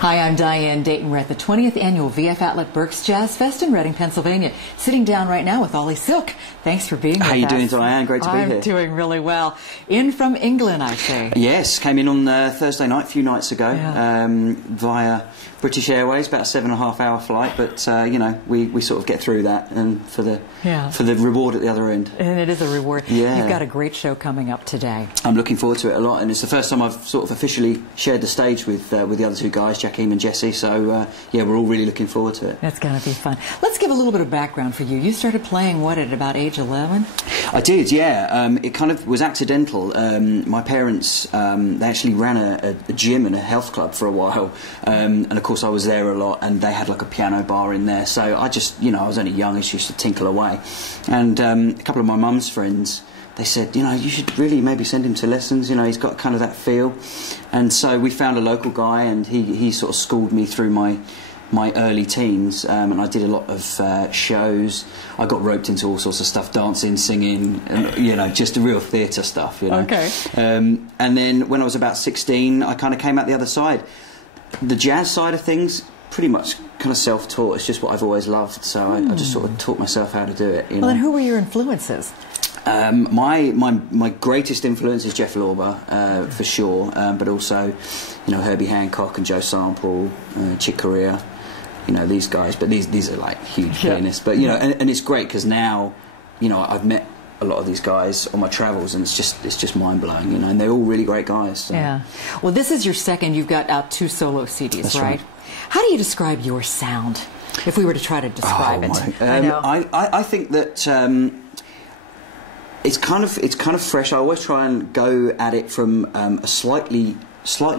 Hi, I'm Diane Dayton. We're at the 20th Annual VF Outlet Berks Jazz Fest in Reading, Pennsylvania. Sitting down right now with Oli Silk. Thanks for being with us. How you doing, Diane? Great to be here. I'm doing really well. In from England, I see. Yes, came in on Thursday night, a few nights ago, via British Airways, about a 7.5-hour flight. But you know, we sort of get through that, and for the reward at the other end. And it is a reward. Yeah. You've got a great show coming up today. I'm looking forward to it a lot, and it's the first time I've sort of officially shared the stage with the other two guys, Jakeem and Jesse. So yeah, we're all really looking forward to it. It's going to be fun. Let's give a little bit of background for you. You started playing what at about age 11? I did, yeah. It kind of was accidental. My parents, they actually ran a gym and a health club for a while, and of course I was there a lot, and they had like a piano bar in there, so I just, you know, I was only young, I used to tinkle away. And a couple of my mum's friends, they said, you know, you should really maybe send him to lessons, you know, he's got kind of that feel. And so we found a local guy, and he sort of schooled me through my early teens, and I did a lot of shows. I got roped into all sorts of stuff, dancing, singing, and, you know, just the real theatre stuff, you know. Okay. And then when I was about 16, I kind of came out the other side. The jazz side of things, pretty much kind of self-taught. It's just what I've always loved, so I just sort of taught myself how to do it. You know? Then who were your influences? My greatest influence is Jeff Lorber, for sure, but also, you know, Herbie Hancock and Joe Sample, Chick Corea, you know, these guys. But these are like huge pianists. But you know, and it's great because now, you know, I've met a lot of these guys on my travels, and it's just mind blowing, you know, and they're all really great guys. So. Yeah. Well, this is your second. You've got out 2 solo CDs, That's right? How do you describe your sound, if we were to try to describe it? I know. I think that. It's kind of fresh. I always try and go at it from a slightly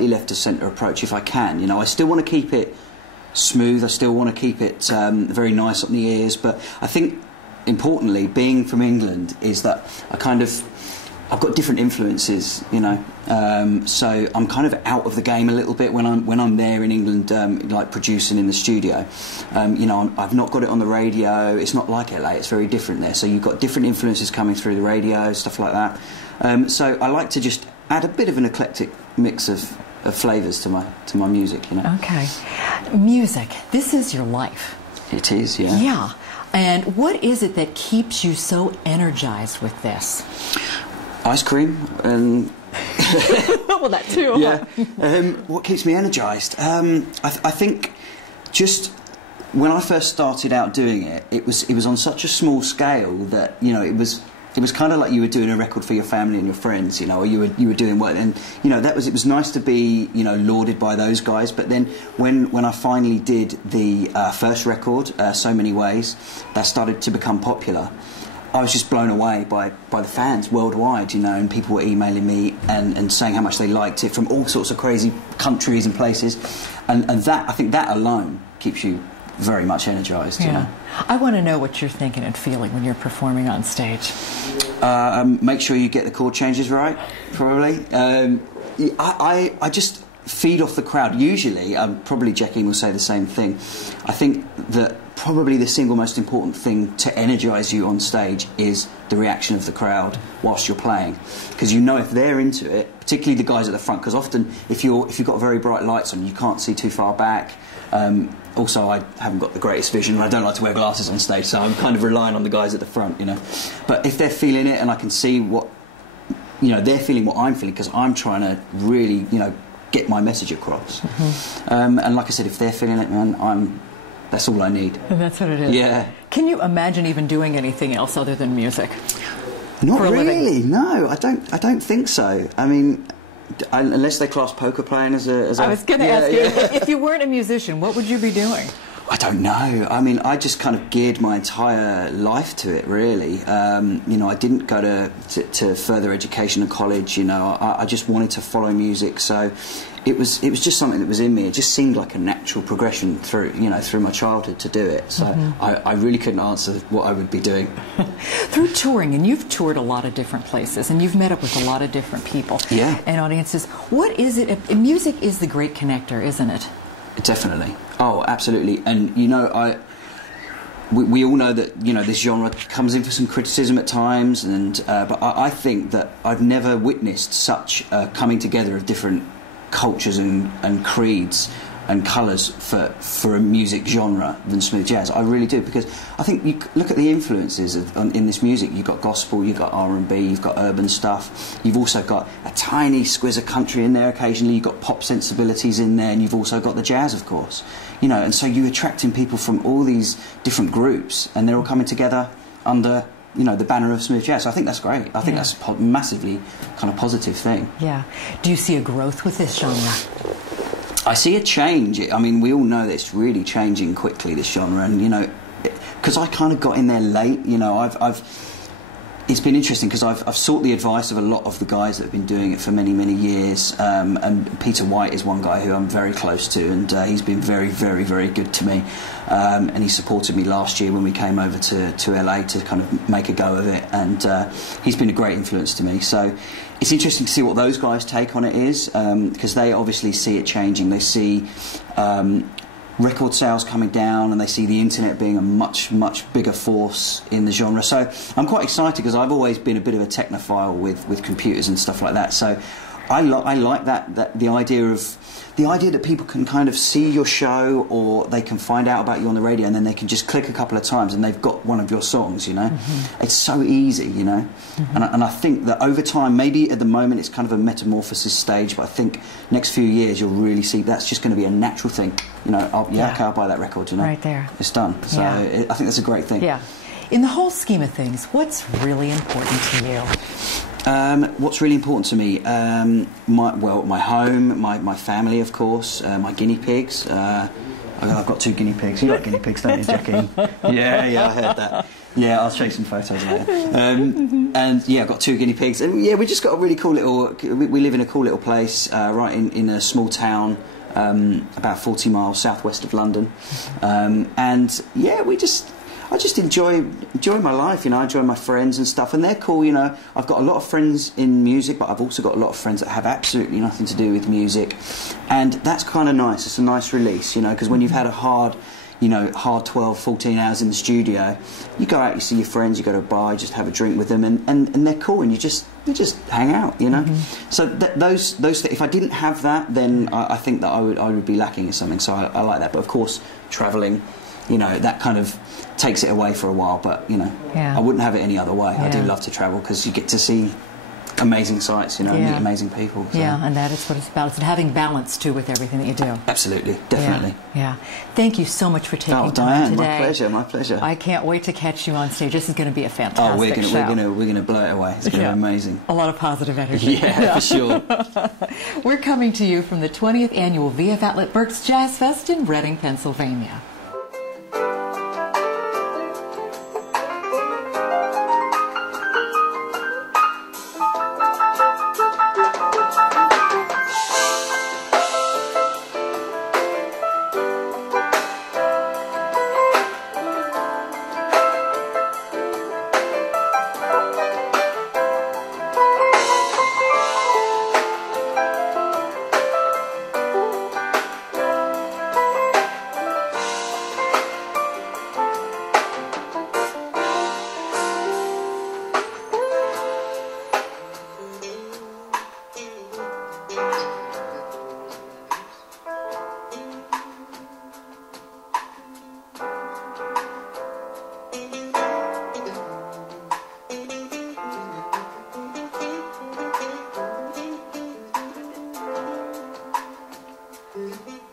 left of centre approach if I can. You know, I still want to keep it smooth. I still want to keep it very nice on the ears. But I think importantly, being from England, is that I've got different influences. You know, so I'm kind of out of the game a little bit when I'm there in England, like producing in the studio. You know, I've not got it on the radio. It's not like LA. It's very different there. So you've got different influences coming through the radio, stuff like that. So I like to just add a bit of an eclectic mix of flavours to my music. You know. Okay, music. This is your life. It is, yeah. Yeah. And what is it that keeps you so energized with this? Ice cream and well, that too. Yeah. What keeps me energised? I think just when I first started out doing it, it was on such a small scale that, you know, it was kind of like you were doing a record for your family and your friends, you know, or you were doing what, and you know, it was nice to be, you know, lauded by those guys. But then when I finally did the first record, So Many Ways, that started to become popular. I was just blown away by the fans worldwide, you know, and people were emailing me and saying how much they liked it from all sorts of crazy countries and places, and that, I think that alone keeps you very much energised. You know? I want to know what you're thinking and feeling when you're performing on stage. Make sure you get the chord changes right, probably. I just feed off the crowd. Usually, probably Jackie will say the same thing. I think that probably the single most important thing to energise you on stage is the reaction of the crowd whilst you're playing, because you know if they're into it, particularly the guys at the front, because often if you've got very bright lights on, you can't see too far back. Also, I haven't got the greatest vision, and I don't like to wear glasses on stage, so I'm kind of relying on the guys at the front, you know. But if they're feeling it, and I can see what, you know, they're feeling what I'm feeling, because I'm trying to really, you know, get my message across. And like I said, if they're feeling it, man, that's all I need. And that's what it is. Yeah. Can you imagine even doing anything else other than music? Not really. No, I don't think so. I mean, unless they class poker playing as a. I was going to ask you, if you weren't a musician, what would you be doing? I don't know. I mean, I just kind of geared my entire life to it, really. You know, I didn't go to further education and college. You know, I just wanted to follow music, so it was just something that was in me. It just seemed like a natural progression through my childhood to do it. So I really couldn't answer what I would be doing. Through touring, and you've toured a lot of different places, and you've met up with a lot of different people and audiences. What is it? Music is the great connector, isn't it? Definitely. Oh, absolutely. And you know, we all know that, you know, this genre comes in for some criticism at times, and but I think that I've never witnessed such coming together of different cultures and creeds and colours for a music genre than smooth jazz. I really do, because I think you look at the influences in this music. You've got gospel, you've got R&B, you've got urban stuff. You've also got a tiny squiz of country in there occasionally. You've got pop sensibilities in there, and you've also got the jazz, of course. You know, and so you're attracting people from all these different groups, and they're all coming together under, you know, the banner of smooth jazz. So I think that's great. I think that's a massively kind of positive thing. Yeah. Do you see a growth with this genre? I see a change. I mean, we all know that it's really changing quickly, this genre, and, you know, because I kind of got in there late, you know, it's been interesting because I've sought the advice of a lot of the guys that have been doing it for many, many years, and Peter White is one guy who I'm very close to, and he's been very, very, very good to me, and he supported me last year when we came over to LA to kind of make a go of it, and he's been a great influence to me. So it's interesting to see what those guys' take on it is, because they obviously see it changing. They see record sales coming down, and they see the internet being a much, much bigger force in the genre. So I'm quite excited, because I've always been a bit of a technophile with computers and stuff like that. So I like that the idea that people can kind of see your show, or they can find out about you on the radio, and then they can just click a couple of times and they've got one of your songs, you know. It's so easy, you know. And I think that over time, maybe at the moment it's kind of a metamorphosis stage, but I think next few years you'll really see that's just going to be a natural thing, you know. I'll buy that record, you know. Right there. It's done. So I think that's a great thing. Yeah. In the whole scheme of things, what's really important to you? What's really important to me? My home, my family, of course, my guinea pigs. I've got 2 guinea pigs. You like guinea pigs, don't you, Jackie? Yeah, I heard that. Yeah, I'll show you some photos later. And yeah, I've got 2 guinea pigs. And yeah, we just got a really cool little... We live in a cool little place right in a small town about 40 miles southwest of London. And yeah, I just enjoy my life, you know. I enjoy my friends and stuff, and they're cool, you know. I've got a lot of friends in music, but I've also got a lot of friends that have absolutely nothing to do with music, and that's kind of nice. It's a nice release, you know, because when you've had a hard 12, 14 hours in the studio, you go out, you see your friends, you go to a bar, you just have a drink with them, and they're cool, and you just hang out, you know. So those if I didn't have that, then I think that I would be lacking in something. So I like that, but of course, travelling, you know, that kind of takes it away for a while, but, you know, I wouldn't have it any other way. I do love to travel, because you get to see amazing sights, you know, meet amazing people. So. Yeah, and that is what it's about. It's having balance, too, with everything that you do. Absolutely, definitely. Yeah. Thank you so much for taking time Diane, today. my pleasure. I can't wait to catch you on stage. This is going to be a fantastic show. We're gonna blow it away. It's going to be amazing. A lot of positive energy. Yeah, for sure. We're coming to you from the 20th Annual VF Outlet Berks Jazz Fest in Reading, Pennsylvania. Mm-hmm.